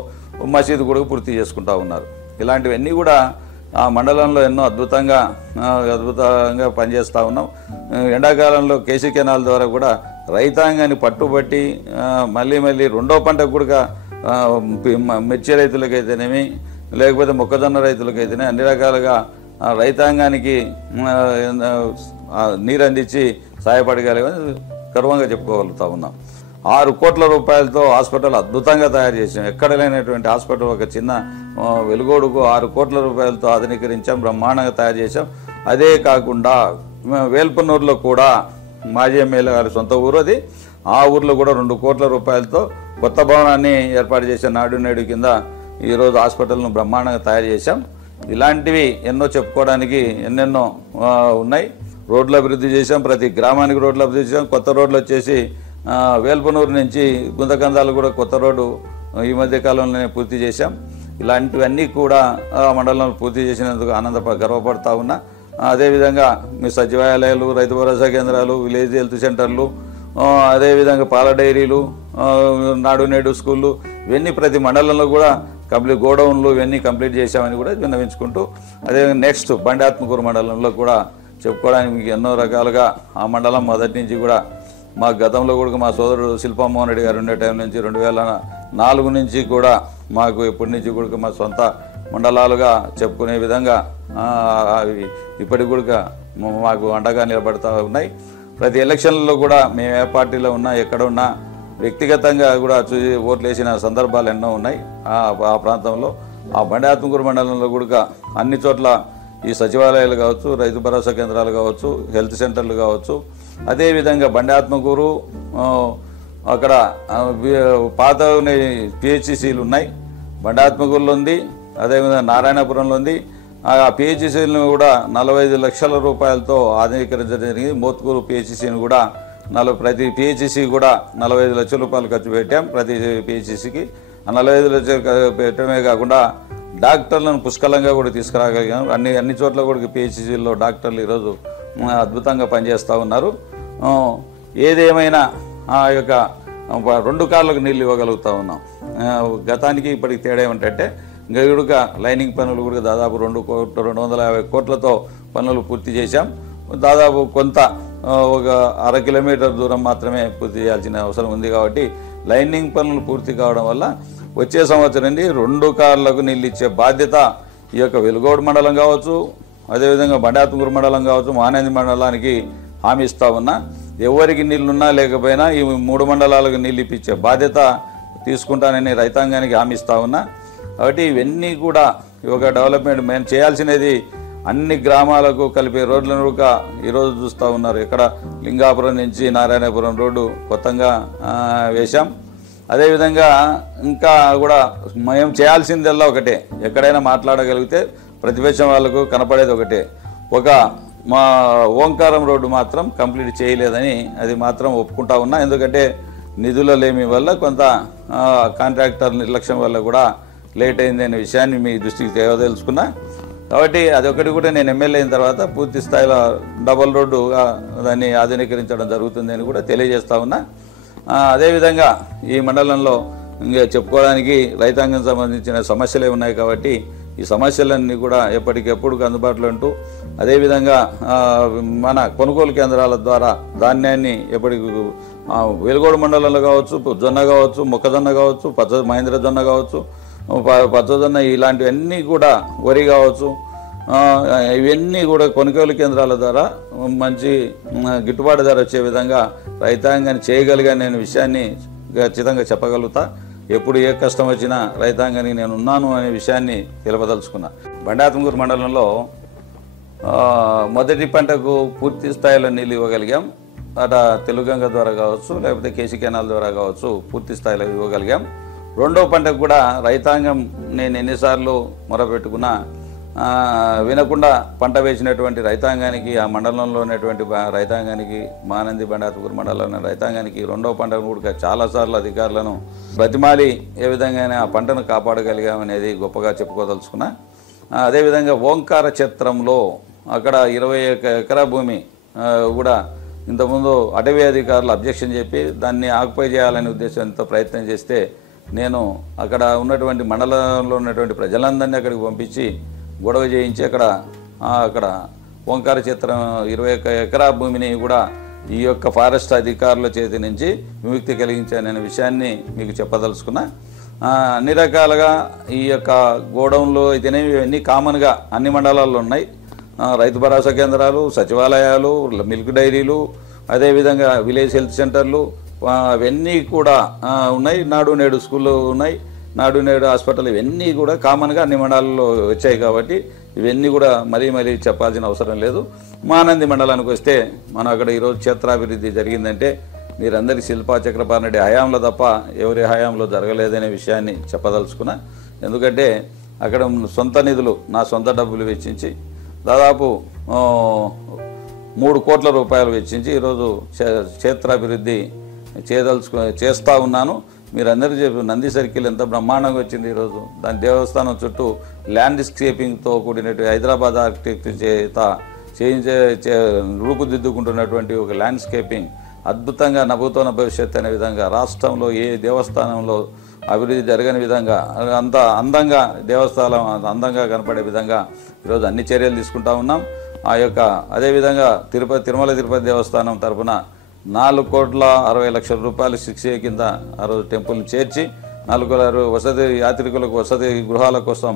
మసీదు కూడా పూర్తి చేసుకుంటూ ఉన్నారు. ఇలాంటివన్నీ కూడా ఆ మండలంలో ఎన్నో అద్భుతంగా పనిచేస్తూ ఉన్నాం. ఎండాకాలంలో కేసీ కెనాల్ ద్వారా కూడా రైతాంగాన్ని పట్టుబట్టి మళ్ళీ రెండో పంటకు కూడా మిర్చి రైతులకైతేనేమి లేకపోతే మొక్కజొన్న రైతులకైతేనే అన్ని రకాలుగా రైతాంగానికి నీరు అందించి సహాయపడగలిగామని గర్వంగా చెప్పుకోగలుగుతా ఉన్నాం. 6 కోట్ల రూపాయలతో హాస్పిటల్ అద్భుతంగా తయారు చేసాం. ఎక్కడ లేనటువంటి హాస్పిటల్ ఒక చిన్న వెలుగోడుకు 6 కోట్ల రూపాయలతో ఆధునీకరించాం, బ్రహ్మాండంగా తయారు చేసాం. అదే కాకుండా వేల్పనూరులో కూడా మాజీ ఎమ్మెల్యే గారి సొంత ఊరు అది. ఆ ఊర్లో కూడా 2 కోట్ల రూపాయలతో కొత్త భవనాన్ని ఏర్పాటు చేశాం. నాడు నేడు కింద ఈరోజు హాస్పిటల్ను బ్రహ్మాండంగా తయారు చేశాం. ఇలాంటివి ఎన్నో చెప్పుకోవడానికి ఎన్నెన్నో ఉన్నాయి. రోడ్లు అభివృద్ధి చేశాం, ప్రతి గ్రామానికి రోడ్లు అభివృద్ధి చేశాం. కొత్త రోడ్లు వచ్చేసి వేల్పనూరు నుంచి గుంతకందాలు కూడా కొత్త రోడ్డు ఈ మధ్య కాలంలోనే పూర్తి చేశాం. ఇలాంటివన్నీ కూడా మండలంలో పూర్తి చేసినందుకు గర్వపడతా ఉన్నా. అదేవిధంగా మీ సచివాలయాలు, రైతు భరోసా కేంద్రాలు, విలేజ్ హెల్త్ సెంటర్లు, అదేవిధంగా పాల డైరీలు, నాడు నేడు స్కూళ్ళు, ఇవన్నీ ప్రతి మండలంలో కూడా గోడౌన్లు ఇవన్నీ కంప్లీట్ చేశామని కూడా విన్నవించుకుంటూ, అదేవిధంగా నెక్స్ట్ బండి ఆత్మకూరు మండలంలో కూడా చెప్పుకోవడానికి మీకు ఎన్నో రకాలుగా ఆ మండలం మొదటి నుంచి కూడా మా గతంలో కూడా మా సోదరుడు శిల్పామోహన్ రెడ్డి గారు ఉండే టైం నుంచి 2004 నుంచి కూడా మాకు ఇప్పటి నుంచి కూడా మా సొంత మండలాలుగా చెప్పుకునే విధంగా ఇప్పటికి కూడా మాకు అండగా నిలబడతా ఉన్నాయి. ప్రతి ఎలక్షన్లలో కూడా మేము ఏ పార్టీలో ఉన్నా ఎక్కడ ఉన్నా వ్యక్తిగతంగా కూడా ఓట్లు వేసిన సందర్భాలు ఎన్నో ఉన్నాయి. ఆ ప్రాంతంలో ఆ బండి ఆత్మకూరు మండలంలో కూడా అన్ని చోట్ల ఈ సచివాలయాలు కావచ్చు, రైతు భరోసా కేంద్రాలు కావచ్చు, హెల్త్ సెంటర్లు కావచ్చు, అదేవిధంగా బండి ఆత్మకూరు అక్కడ పాత పిహెచ్సిలు ఉన్నాయి. బండి ఆత్మకూరులో ఉంది, అదేవిధంగా నారాయణపురంలో ఉంది. ఆ పిహెచ్సిలను కూడా 45 లక్షల రూపాయలతో ఆధునీకరించడం జరిగింది. మోత్కూరు పిహెచ్సిని కూడా ప్రతి పిహెచ్సి కూడా 45 లక్షల రూపాయలు ఖర్చు పెట్టాం. ప్రతి పిహెచ్సికి 45 లక్షలు పెట్టడమే కాకుండా డాక్టర్లను పుష్కలంగా కూడా తీసుకురాగలిగాం. అన్ని చోట్ల కూడా పిహెచ్సిలో డాక్టర్లు ఈరోజు అద్భుతంగా పనిచేస్తూ ఉన్నారు. ఏదేమైనా ఆ యొక్క 2 కార్లకు నీళ్ళు ఇవ్వగలుగుతూ ఉన్నాం. గతానికి ఇప్పటికి తేడా ఏమిటంటే గడుక లైనింగ్ పనులు కూడా దాదాపు 250 కోట్లతో పనులు పూర్తి చేశాం. దాదాపు కొంత ఒక 1/2 కిలోమీటర్ దూరం మాత్రమే పూర్తి చేయాల్సిన అవసరం ఉంది. కాబట్టి లైనింగ్ పనులు పూర్తి కావడం వల్ల వచ్చే సంవత్సరం నుండి 2 కార్లకు నీళ్ళు ఇచ్చే బాధ్యత ఈ యొక్క వెలుగోడు మండలం కావచ్చు, అదేవిధంగా బండి ఆత్మకూరు మండలం కావచ్చు, మహానంది మండలానికి హామీ ఇస్తా ఉన్నా. ఎవరికి నీళ్లున్నా లేకపోయినా ఈ 3 మండలాలకు నీళ్ళు ఇప్పించే బాధ్యత తీసుకుంటానని రైతాంగానికి హామీ ఇస్తా ఉన్నా. కాబట్టి ఇవన్నీ కూడా ఒక డెవలప్మెంట్ మేము చేయాల్సినది. అన్ని గ్రామాలకు కలిపే రోడ్లను కూడా ఈరోజు చూస్తూ ఉన్నారు. ఇక్కడ లింగాపురం నుంచి నారాయణపురం రోడ్డు కొత్తగా వేశాం. అదేవిధంగా ఇంకా కూడా మేము చేయాల్సిందల్లా ఒకటే, ఎక్కడైనా మాట్లాడగలిగితే ప్రతిపక్షం వాళ్ళకు కనపడేది ఒకటే, మా ఓంకారం రోడ్డు మాత్రం కంప్లీట్ చేయలేదని అది మాత్రం ఒప్పుకుంటా ఉన్నా. ఎందుకంటే నిధుల లేమి వల్ల కొంత కాంట్రాక్టర్ నిర్లక్ష్యం వల్ల కూడా లేట్ అయింది అనే విషయాన్ని మీ దృష్టికి తెలుసుకున్నా. కాబట్టి అదొకటి కూడా నేను ఎమ్మెల్యే అయిన తర్వాత పూర్తి స్థాయిలో డబల్ రోడ్డుగా దాన్ని ఆధునీకరించడం జరుగుతుంది అని కూడా తెలియజేస్తా ఉన్నా. అదేవిధంగా ఈ మండలంలో ఇంకా చెప్పుకోవడానికి రైతాంగం సంబంధించిన సమస్యలే ఉన్నాయి. కాబట్టి ఈ సమస్యలన్నీ కూడా ఎప్పటికెప్పుడు అందుబాటులో ఉంటూ, అదేవిధంగా మన కొనుగోలు కేంద్రాల ద్వారా ధాన్యాన్ని ఎప్పటికి వెలుగోడు మండలంలో కావచ్చు, జొన్న కావచ్చు, మొక్కజొన్న కావచ్చు, మహేంద్ర జొన్న కావచ్చు, పచ్చజొన్న, ఇలాంటివన్నీ కూడా వరి కావచ్చు, ఇవన్నీ కూడా కొనుగోలు కేంద్రాల ద్వారా మంచి గిట్టుబాటు ధర వచ్చే విధంగా రైతాంగాన్ని చేయగలిగా నేను విషయాన్ని ఖచ్చితంగా చెప్పగలుగుతా. ఎప్పుడు ఏ కష్టం వచ్చినా రైతాంగానికి నేను ఉన్నాను అనే విషయాన్ని తెలపదలుచుకున్నా. బండి ఆత్మకూరు మండలంలో మొదటి పంటకు పూర్తి స్థాయిలో నీళ్ళు ఇవ్వగలిగాం. అట తెలుగంగ ద్వారా కావచ్చు, లేకపోతే కేసీ కెనాల్ ద్వారా కావచ్చు, పూర్తి స్థాయిలో ఇవ్వగలిగాం. రెండో పంటకు కూడా రైతాంగం నేను ఎన్నిసార్లు మొరపెట్టుకున్నా వినకుండా పంట వేసినటువంటి రైతాంగానికి, ఆ మండలంలో ఉన్నటువంటి రైతాంగానికి, మహానంది బండి ఆత్మకూరు మండలంలో రైతాంగానికి రెండో పంటను కూడా చాలాసార్లు అధికారులను బ్రతిమాలి ఏ విధంగా ఆ పంటను కాపాడగలిగామనేది గొప్పగా చెప్పుకోదలుచుకున్నా. అదేవిధంగా ఓంకార క్షేత్రంలో అక్కడ 21 ఎకరా భూమి కూడా ఇంతకుముందు అటవీ అధికారులు అబ్జెక్షన్ చెప్పి దాన్ని ఆక్యుపై చేయాలనే ఉద్దేశంతో ప్రయత్నం చేస్తే నేను అక్కడ ఉన్నటువంటి మండలంలో ఉన్నటువంటి ప్రజలందరినీ అక్కడికి పంపించి గొడవ చేయించి అక్కడ ఓంకార చిత్రం 21 ఎకరా భూమిని కూడా ఈ యొక్క ఫారెస్ట్ అధికారుల చేతి నుంచి విముక్తి కలిగించాననే విషయాన్ని మీకు చెప్పదలుచుకున్నా. అన్ని రకాలుగా ఈ యొక్క గోడౌన్లు అయితేనేవి ఇవన్నీ కామన్గా అన్ని మండలాల్లో ఉన్నాయి. రైతు భరోసా కేంద్రాలు, సచివాలయాలు, మిల్క్ డైరీలు, అదేవిధంగా విలేజ్ హెల్త్ సెంటర్లు అవన్నీ కూడా ఉన్నాయి. నాడు నేడు స్కూళ్ళు ఉన్నాయి, నాడు నేడు హాస్పిటల్, ఇవన్నీ కూడా కామన్గా అన్ని మండలాల్లో వచ్చాయి. కాబట్టి ఇవన్నీ కూడా మరీ చెప్పాల్సిన అవసరం లేదు. మానంది మండలానికి వస్తే మనం అక్కడ ఈరోజు క్షేత్రాభివృద్ధి జరిగిందంటే మీరందరికీ శిల్పా చక్రపాణి హయాంలో తప్ప ఎవరి హయాంలో జరగలేదనే విషయాన్ని చెప్పదలుచుకున్నా. ఎందుకంటే అక్కడ సొంత నిధులు, నా సొంత డబ్బులు వెచ్చించి దాదాపు 3 కోట్ల రూపాయలు వెచ్చించి ఈరోజు క్షేత్రాభివృద్ధి చేస్తూ ఉన్నాను. మీరందరూ చెప్పి నంది సర్కిల్ ఎంత బ్రహ్మాండంగా వచ్చింది ఈరోజు. దాని దేవస్థానం చుట్టూ ల్యాండ్స్కేపింగ్తో కూడినట్టు హైదరాబాద్ ఆర్కిటెక్ట్ చేత రూపుదిద్దుకుంటున్నటువంటి ఒక ల్యాండ్స్కేపింగ్ అద్భుతంగా నభూతోన భవిష్యత్ అనే విధంగా రాష్ట్రంలో ఏ దేవస్థానంలో అభివృద్ధి జరగని విధంగా అంత అందంగా దేవస్థానం అందంగా కనపడే విధంగా ఈరోజు అన్ని చర్యలు తీసుకుంటా ఉన్నాం. అదేవిధంగా తిరుమల తిరుపతి దేవస్థానం తరఫున 4,60,00,000 రూపాయలు 6A కింద ఆ రోజు టెంపుల్ని చేర్చి 4 యాత్రికులకు వసతి గృహాల కోసం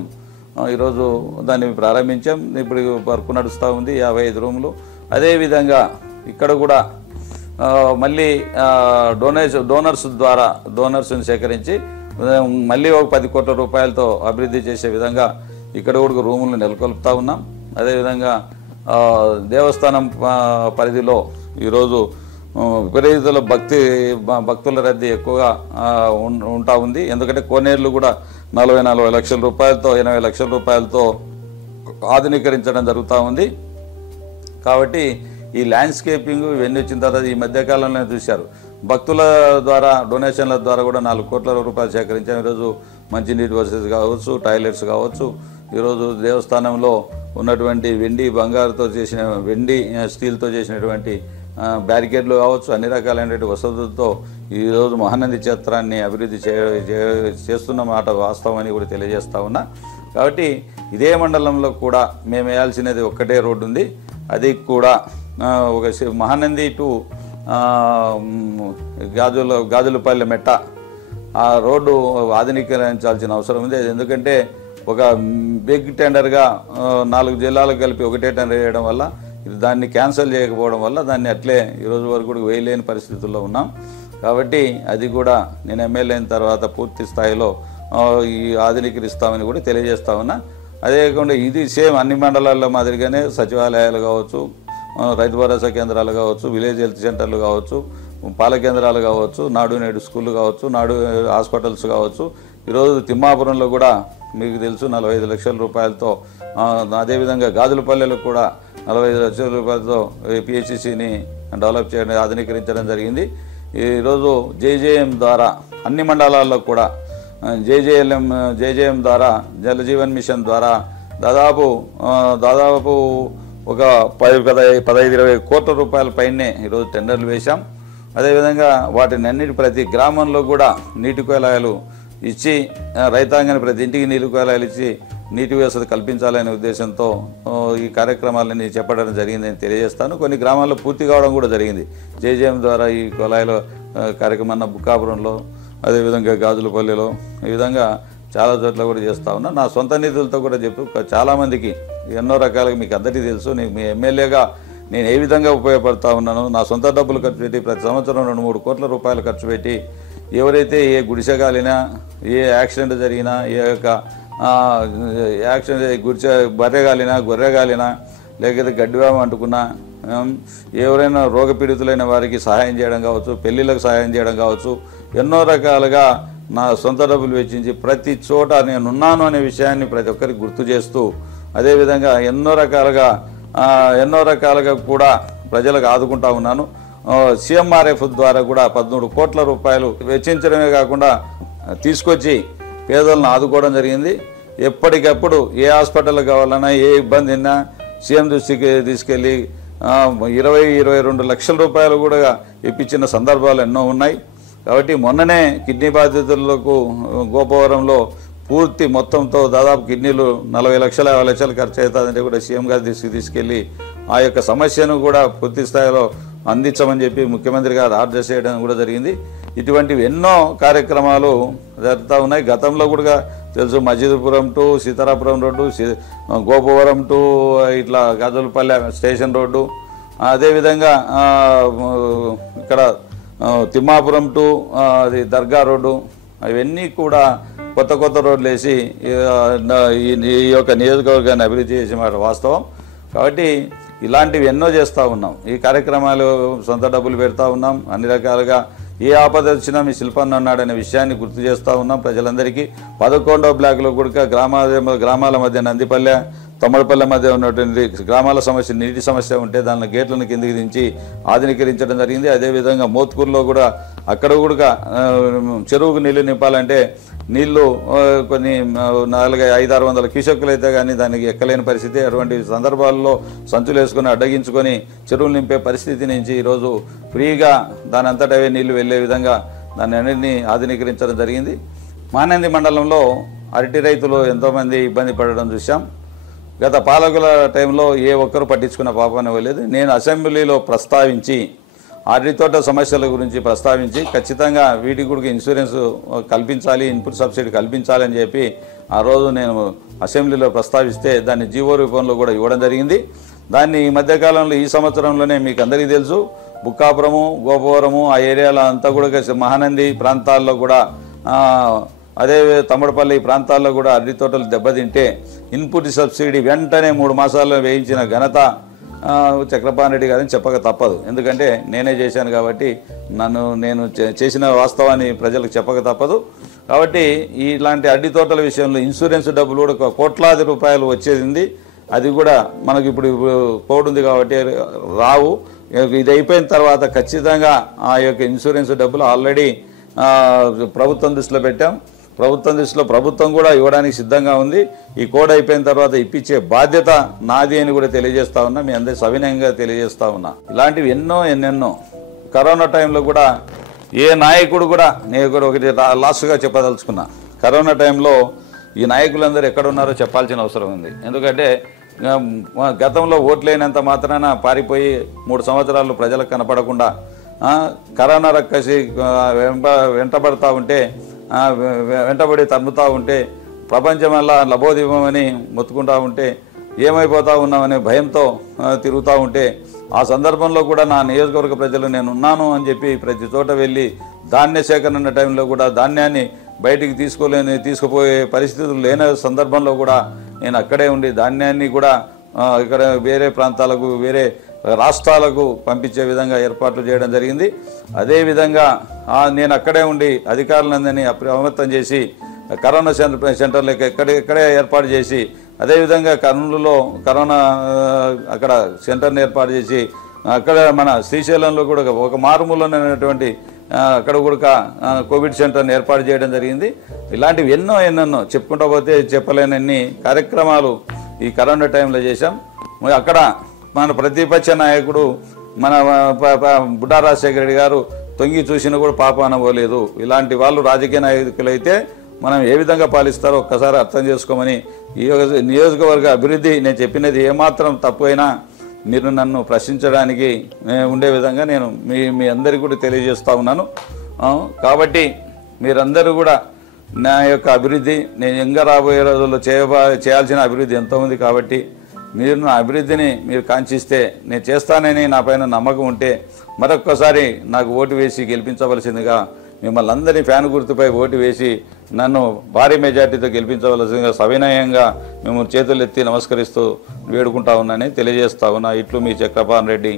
ఈరోజు దాన్ని ప్రారంభించాం. ఇప్పుడు వర్క్ నడుస్తూ ఉంది, 55 రూములు. అదేవిధంగా ఇక్కడ కూడా మళ్ళీ డోనర్స్ని సేకరించి మళ్ళీ ఒక 10 కోట్ల రూపాయలతో అభివృద్ధి చేసే విధంగా ఇక్కడ కూడా రూములను నెలకొల్పుతూ ఉన్నాం. అదేవిధంగా దేవస్థానం పరిధిలో ఈరోజు విపరీతుల భక్తుల రద్దీ ఎక్కువగా ఉంటా ఉంది. ఎందుకంటే కోనేరులు కూడా 40 లక్షల రూపాయలతో 80 లక్షల రూపాయలతో ఆధునీకరించడం జరుగుతూ ఉంది. కాబట్టి ఈ ల్యాండ్స్కేపింగ్ ఇవన్నీ వచ్చిన తర్వాత ఈ మధ్యకాలంలో చూశారు, భక్తుల ద్వారా డొనేషన్ల ద్వారా కూడా 4 కోట్ల రూపాయలు సేకరించాం. ఈరోజు మంచినీటి వసతి కావచ్చు, టాయిలెట్స్ కావచ్చు, ఈరోజు దేవస్థానంలో ఉన్నటువంటి బంగారుతో చేసిన స్టీల్తో చేసినటువంటి బ్యారికేడ్లు కావచ్చు, అన్ని రకాలైనటువంటి వసతులతో ఈరోజు మహానంది క్షేత్రాన్ని అభివృద్ధి చేస్తున్న మాట వాస్తవం అని కూడా తెలియజేస్తా ఉన్నా. కాబట్టి ఇదే మండలంలో కూడా మేము వేయాల్సినది ఒక్కటే రోడ్డు ఉంది. అది కూడా ఒక మహానంది టు గాజులపల్లి మెట్ట ఆ రోడ్డు ఆధునీకరించాల్సిన అవసరం ఉంది. ఎందుకంటే ఒక బిగ్ టెండర్గా 4 జిల్లాలకు కలిపి ఒకటే టెండర్ చేయడం వల్ల దాన్ని క్యాన్సిల్ చేయకపోవడం వల్ల దాన్ని అట్లే ఈరోజు వరకు కూడా వేయలేని పరిస్థితుల్లో ఉన్నాం. కాబట్టి అది కూడా నేను ఎమ్మెల్యే అయిన తర్వాత పూర్తి స్థాయిలో ఈ ఆధునీకరిస్తామని కూడా తెలియజేస్తా ఉన్నా. అదే కాకుండా ఇది సేమ్ అన్ని మండలాల్లో మాదిరిగానే సచివాలయాలు కావచ్చు, రైతు భరోసా కేంద్రాలు కావచ్చు, విలేజ్ హెల్త్ సెంటర్లు కావచ్చు, పాల కేంద్రాలు కావచ్చు, నాడు నేడు స్కూళ్ళు కావచ్చు, నాడు హాస్పిటల్స్ కావచ్చు. ఈరోజు తిమ్మాపురంలో కూడా మీకు తెలుసు 45 లక్షల రూపాయలతో, అదేవిధంగా గాజులపల్లెలో కూడా 45 లక్షల రూపాయలతో పిహెచ్సిని డెవలప్ చేయడం ఆధునీకరించడం జరిగింది. ఈరోజు జేజేఎం ద్వారా అన్ని మండలాల్లో కూడా జేజేఎం ద్వారా జలజీవన్ మిషన్ ద్వారా దాదాపు ఒక 15-20 కోట్ల రూపాయల పైనే ఈరోజు టెండర్లు వేశాం. అదేవిధంగా వాటిని అన్నిటి ప్రతి గ్రామంలో కూడా నీటి కుళాయిలు ఇచ్చి రైతాంగాన్ని ప్రతి ఇంటికి నీటి కుళాయిలు ఇచ్చి నీటి వ్యవస్థ కల్పించాలనే ఉద్దేశంతో ఈ కార్యక్రమాలని చెప్పడం జరిగిందని తెలియజేస్తాను. కొన్ని గ్రామాల్లో పూర్తి కావడం కూడా జరిగింది. జేజేఎం ద్వారా ఈ కుళాయిల కార్యక్రమాన్ని బుక్కాపురంలో, అదేవిధంగా గాజులపల్లిలో, ఈ విధంగా చాలా చోట్ల కూడా చేస్తూ ఉన్నా. నా సొంత నిధులతో కూడా చాలామందికి ఎన్నో రకాలుగా మీకు అందరికీ తెలుసు. మీ ఎమ్మెల్యేగా నేను ఏ విధంగా ఉపయోగపడుతూ ఉన్నాను. నా సొంత డబ్బులు ఖర్చు పెట్టి ప్రతి సంవత్సరం 2-3 కోట్ల రూపాయలు ఖర్చు పెట్టి ఎవరైతే ఏ గుడిసె కాలినా, ఏ యాక్సిడెంట్ జరిగినా, ఏ యొక్క బర్రె కాలినా లేకపోతే గడ్డివామ అంటుకున్నా, ఎవరైనా రోగపీడితులైన వారికి సహాయం చేయడం కావచ్చు, పెళ్ళిళ్ళకు సహాయం చేయడం కావచ్చు, ఎన్నో రకాలుగా నా సొంత డబ్బులు వెచ్చించి ప్రతి చోట నేనున్నాను అనే విషయాన్ని ప్రతి ఒక్కరికి గుర్తు చేస్తూ, అదేవిధంగా ఎన్నో రకాలుగా కూడా ప్రజలకు ఆదుకుంటా ఉన్నాను. CMRF ద్వారా కూడా 13 కోట్ల రూపాయలు వెచ్చించడమే కాకుండా తీసుకొచ్చి పేదలను ఆదుకోవడం జరిగింది. ఎప్పటికప్పుడు ఏ హాస్పిటల్ కావాలన్నా, ఏ ఇబ్బంది ఉన్నా సీఎం దృష్టికి తీసుకెళ్ళి 20-22 లక్షల రూపాయలు కూడా ఇప్పించిన సందర్భాలు ఎన్నో ఉన్నాయి. కాబట్టి మొన్ననే కిడ్నీ బాధితులకు గోపవరంలో పూర్తి మొత్తంతో దాదాపు కిడ్నీలు 40 లక్షలు 50 లక్షలు ఖర్చు అవుతుందంటే కూడా సీఎం గారి దృష్టికి తీసుకెళ్ళి ఆ యొక్క సమస్యను కూడా పూర్తి స్థాయిలో అందించమని చెప్పి ముఖ్యమంత్రి గారు ఆర్డర్ చేయడం కూడా జరిగింది. ఇటువంటివి ఎన్నో కార్యక్రమాలు జరుగుతూ ఉన్నాయి. గతంలో కూడా తెలుసు, Majidapuram to Sitarapuram road, Gopavaram to ఇట్లా గజులపల్లె స్టేషన్ రోడ్డు, అదేవిధంగా ఇక్కడ తిమ్మాపురం టు అది దర్గా రోడ్డు, అవన్నీ కూడా కొత్త కొత్త రోడ్లు వేసి ఈ యొక్క నియోజకవర్గాన్ని అభివృద్ధి చేసే మాట వాస్తవం. కాబట్టి ఇలాంటివి ఎన్నో చేస్తూ ఉన్నాం. ఈ కార్యక్రమాలు సొంత డబ్బులు పెడతా ఉన్నాం. అన్ని రకాలుగా ఏ ఆపద వచ్చినా మీ శిల్పన్న ఉన్నాడనే విషయాన్ని గుర్తు చేస్తూ ఉన్నాం ప్రజలందరికీ. 11వ బ్లాక్లో కూడా గ్రామాల మధ్య నందిపల్లె తమ్మడపల్లె మధ్య ఉన్నటువంటి గ్రామాల సమస్య, నీటి సమస్య ఉంటే దాని గేట్లను కిందికి దించి ఆధునీకరించడం జరిగింది. అదేవిధంగా మోత్కూరులో కూడా అక్కడ కూడా చెరువుకు నీళ్లు నింపాలంటే నీళ్లు కొన్ని 500-600 క్యూసెక్కులు అయితే కానీ దానికి ఎక్కలేని పరిస్థితి. అటువంటి సందర్భాల్లో సంచులు వేసుకొని అడ్డగించుకొని చెరువులు నింపే పరిస్థితి నుంచి ఈరోజు ఫ్రీగా దాని అంతటవే నీళ్లు వెళ్ళే విధంగా దాన్ని అన్నింటినీ ఆధునీకరించడం జరిగింది. మానంది మండలంలో అరటి రైతులు ఎంతోమంది ఇబ్బంది పడడం చూసాం. గత పాలకుల టైంలో ఏ ఒక్కరు పట్టించుకున్న పాపాన్ని ఇవ్వలేదు. నేను అసెంబ్లీలో ప్రస్తావించి అరటి తోట సమస్యల గురించి ప్రస్తావించి ఖచ్చితంగా వీటికి కూడా ఇన్సూరెన్స్ కల్పించాలి, ఇన్పుట్ సబ్సిడీ కల్పించాలి అని చెప్పి ఆ రోజు నేను అసెంబ్లీలో ప్రస్తావిస్తే దాన్ని జీవో రూపంలో కూడా ఇవ్వడం జరిగింది. దాన్ని ఈ మధ్యకాలంలో ఈ సంవత్సరంలోనే మీకు అందరికీ తెలుసు, బుక్కాపురము, గోపవరము ఆ ఏరియాలో అంతా కూడా మహానంది ప్రాంతాల్లో కూడా అదే తమ్మడపల్లి ప్రాంతాల్లో కూడా అరటి తోటలు దెబ్బతింటే ఇన్పుట్ సబ్సిడీ వెంటనే 3 మాసాల్లో వేయించిన ఘనత చక్రపాణి రెడ్డి గారిని చెప్పక తప్పదు. ఎందుకంటే నేనే చేశాను కాబట్టి నేను చేసిన వాస్తవాన్ని ప్రజలకు చెప్పక తప్పదు. కాబట్టి ఇలాంటి అరటి తోటల విషయంలో ఇన్సూరెన్స్ డబ్బులు కూడా కోట్లాది రూపాయలు వచ్చేది. అది కూడా మనకి ఇప్పుడు కోడ్ ఉంది కాబట్టి రావు. ఇది అయిపోయిన తర్వాత ఖచ్చితంగా ఆ యొక్క ఇన్సూరెన్స్ డబ్బులు ఆల్రెడీ ప్రభుత్వం దృష్టిలో పెట్టాం. ప్రభుత్వం కూడా ఇవ్వడానికి సిద్ధంగా ఉంది. ఈ కోడ్ అయిపోయిన తర్వాత ఇప్పించే బాధ్యత నాది అని కూడా తెలియజేస్తా ఉన్నా. మీ అందరి సవినయంగా తెలియజేస్తా ఉన్నా. ఇలాంటివి ఎన్నెన్నో కరోనా టైంలో కూడా ఏ నాయకుడు కూడా నేను కూడా ఒకటి లాస్ట్గా చెప్పదలుచుకున్నా. కరోనా టైంలో ఈ నాయకులందరూ ఎక్కడున్నారో చెప్పాల్సిన అవసరం ఉంది. ఎందుకంటే గతంలో ఓట్లేనంత మాత్రాన పారిపోయి 3 సంవత్సరాలు ప్రజలకు కనపడకుండా కరోనా రక్కసి వెంటబడతా ఉంటే వెంటబడి తన్నుతూ ఉంటే ప్రపంచమల్లా లబోదివ్వమని మొత్తుకుంటూ ఉంటే ఏమైపోతా ఉన్నామనే భయంతో తిరుగుతూ ఉంటే ఆ సందర్భంలో కూడా నా నియోజకవర్గ ప్రజలు నేను ఉన్నాను అని చెప్పి ప్రతి చోట వెళ్ళి ధాన్య సేకరణ టైంలో కూడా ధాన్యాన్ని బయటికి తీసుకుపోయే పరిస్థితులు లేని సందర్భంలో కూడా నేను అక్కడే ఉండి ధాన్యాన్ని కూడా ఇక్కడ వేరే ప్రాంతాలకు వేరే రాష్ట్రాలకు పంపించే విధంగా ఏర్పాట్లు చేయడం జరిగింది. అదేవిధంగా నేను అక్కడే ఉండి అధికారులందరినీ అప్రమత్తం చేసి కరోనా సెంటర్లకు ఎక్కడే ఏర్పాటు చేసి అదేవిధంగా కర్నూలులో కరోనా అక్కడ సెంటర్ని ఏర్పాటు చేసి అక్కడ మన శ్రీశైలంలో కూడా ఒక మారుమూలమైనటువంటి అక్కడ కూడా కోవిడ్ సెంటర్ని ఏర్పాటు చేయడం జరిగింది. ఇలాంటివి ఎన్నెన్నో చెప్పుకుంటూ పోతే చెప్పలేనన్ని కార్యక్రమాలు ఈ కరోనా టైంలో చేశాం. అక్కడ మన ప్రతిపక్ష నాయకుడు మన బుడ్డా రాజశేఖర రెడ్డి గారు తొంగి చూసినా కూడా పాప అనబోలేదు. ఇలాంటి వాళ్ళు రాజకీయ నాయకులైతే మనం ఏ విధంగా పాలిస్తారో ఒక్కసారి అర్థం చేసుకోమని ఈ నియోజకవర్గ అభివృద్ధి నేను చెప్పినది ఏమాత్రం తప్పు అయినా మీరు నన్ను ప్రశ్నించడానికి ఉండే విధంగా నేను మీ అందరికీ కూడా తెలియజేస్తూ ఉన్నాను. కాబట్టి మీరందరూ కూడా నా యొక్క అభివృద్ధి నేను ఇంకా రాబోయే రోజుల్లో చేయాల్సిన అభివృద్ధి ఎంతో ఉంది. కాబట్టి మీరు నా అభివృద్ధిని మీరు కాంక్షిస్తే నేను చేస్తానని నా పైన నమ్మకం ఉంటే మరొక్కసారి నాకు ఓటు వేసి గెలిపించవలసిందిగా మిమ్మల్ని అందరినీ ఫ్యాన్ గుర్తుపై ఓటు వేసి నన్ను భారీ మెజార్టీతో గెలిపించవలసిందిగా సవినయంగా మేము చేతులెత్తి నమస్కరిస్తూ వేడుకుంటా ఉన్నానని తెలియజేస్తా ఉన్నా. ఇట్లు మీ చక్రపాణి రెడ్డి.